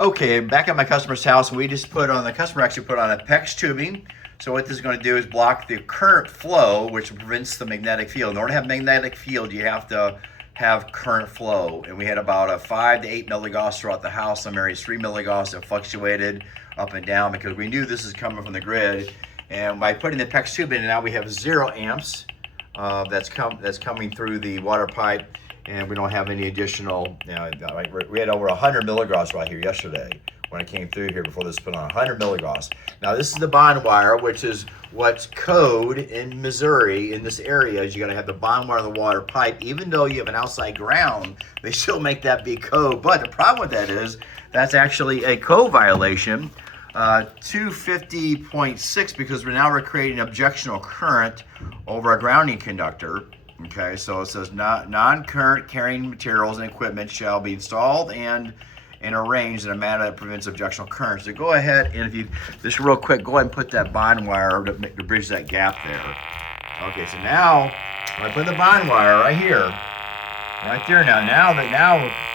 Okay, back at my customer's house, we just the customer actually put on a PEX tubing. So what this is going to do is block the current flow, which prevents the magnetic field. In order to have magnetic field, you have to have current flow. And we had about a 5 to 8 milligauss throughout the house. Some areas 3 milligauss that fluctuated up and down because we knew this is coming from the grid. And by putting the PEX tube in, now we have 0 amps that's coming through the water pipe. And we don't have any additional, we had over 100 milligauss right here yesterday when I came through here before this put on 100 milligauss. Now this is the bond wire, which is what's code in Missouri in this area is you gotta have the bond wire in the water pipe. Even though you have an outside ground, they still make that be code. But the problem with that is that's actually a code violation, 250.6, because we're creating objectionable current over a grounding conductor. Okay, so it says non-current carrying materials and equipment shall be installed and arranged in a manner that prevents objectionable current. So go ahead and if you, just real quick, go ahead and put that bond wire to bridge that gap there. Okay, so now I put the bond wire right here, right there now.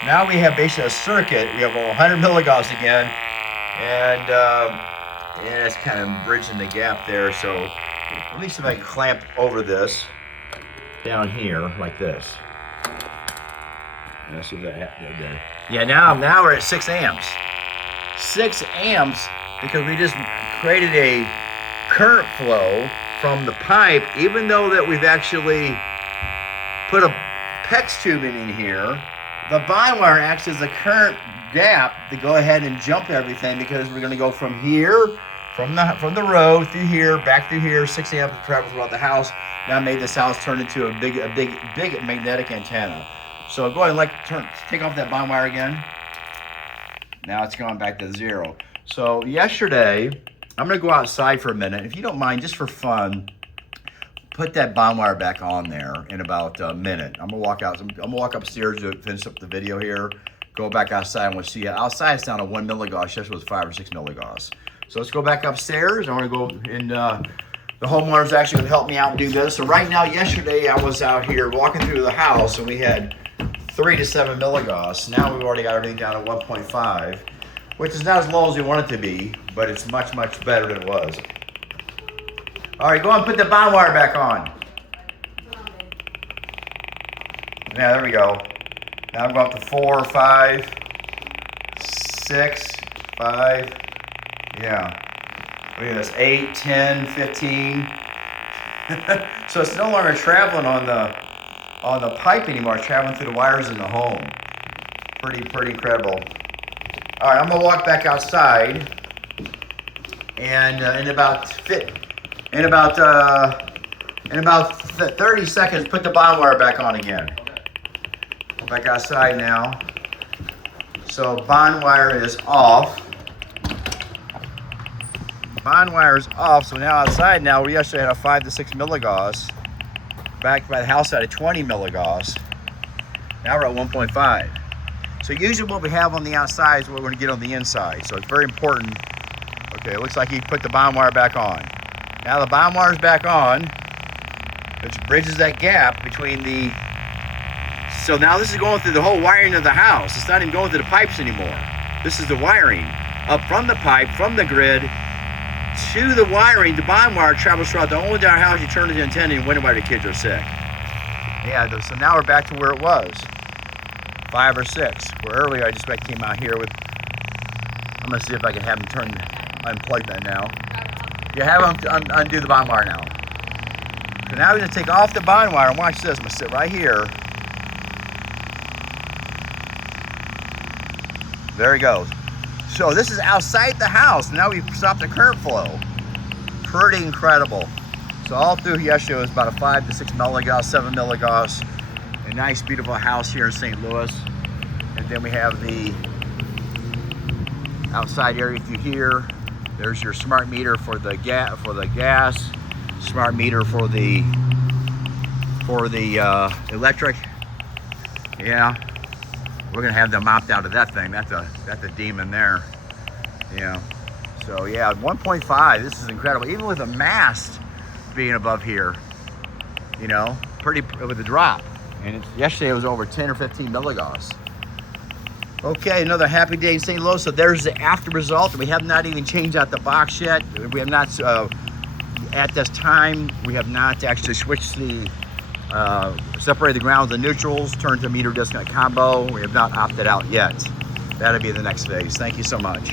Now we have basically a circuit. We have 100 milligauss again, and it's kind of bridging the gap there. So let me see if I can clamp over this down here like this. Let's see if that happened there. Yeah, now we're at 6 amps. 6 amps because we just created a current flow from the pipe, even though that we've actually put a PEX tubing in here. The bond wire acts as a current gap to go ahead and jump everything because we're going to go from here, from the road through here, back through here, 6 amps of travel throughout the house. Now made this house turn into a big magnetic antenna. So go ahead and take off that bond wire again. Now it's going back to 0. So yesterday, I'm gonna go outside for a minute. If you don't mind, just for fun, put that bond wire back on there in about a minute. I'm gonna walk upstairs to finish up the video here. Go back outside and we'll see it. Outside it's down to 1 milligauss. Yesterday was 5 or 6 milligauss. So let's go back upstairs. I'm gonna go and the homeowner's actually gonna help me out and do this. So right now, yesterday I was out here walking through the house and we had 3 to 7 milligauss. Now we've already got everything down to 1.5, which is not as low as we want it to be, but it's much, much better than it was. All right, go ahead and put the bond wire back on. Yeah, there we go. Now I'm going up to 4, 5, 6, 5, yeah. Look at this, 8, 10, 15. So it's no longer traveling on the pipe anymore. It's traveling through the wires in the home. Pretty incredible. All right, I'm gonna walk back outside, and in about 30 seconds, put the bond wire back on again. Back outside now. So bond wire is off. Bond wire is off, so now outside now, we yesterday had a 5 to 6 milligauss. Back by the house at 20 milligauss. Now we're at 1.5. So usually what we have on the outside is what we're gonna get on the inside. So it's very important. Okay, it looks like he put the bond wire back on. Now the bond wire is back on, which bridges that gap between the, so now this is going through the whole wiring of the house. It's not even going through the pipes anymore. This is the wiring up from the pipe, from the grid, to the wiring. The bond wire travels throughout the whole entire house. You turn it to the antenna and wonder why the kids are sick. Yeah, so now we're back to where it was, 5 or 6. Where earlier I just came out here with, I'm gonna see if I can have them unplug that now. You have them undo the bond wire now. So now we're gonna take off the bond wire and watch this. I'm gonna sit right here. There he goes. So this is outside the house. Now we've stopped the current flow. Pretty incredible. So all through yesterday was about a 5 to 6 milligauss, 7 milligauss. A nice, beautiful house here in St. Louis. And then we have the outside area through here. There's your smart meter for the gas, smart meter for the electric. Yeah. We're gonna have them opt out of that thing. That's a demon there. Yeah. So yeah, 1.5. This is incredible. Even with a mast being above here, you know, pretty with a drop. And yesterday it was over 10 or 15 milligauss. Okay, another happy day in St. Louis. So there's the after result. We have not even changed out the box yet. We have not, at this time, we have not actually switched the, separated the grounds and neutrals, turned to meter disconnect combo. We have not opted out yet. That'll be the next phase. Thank you so much.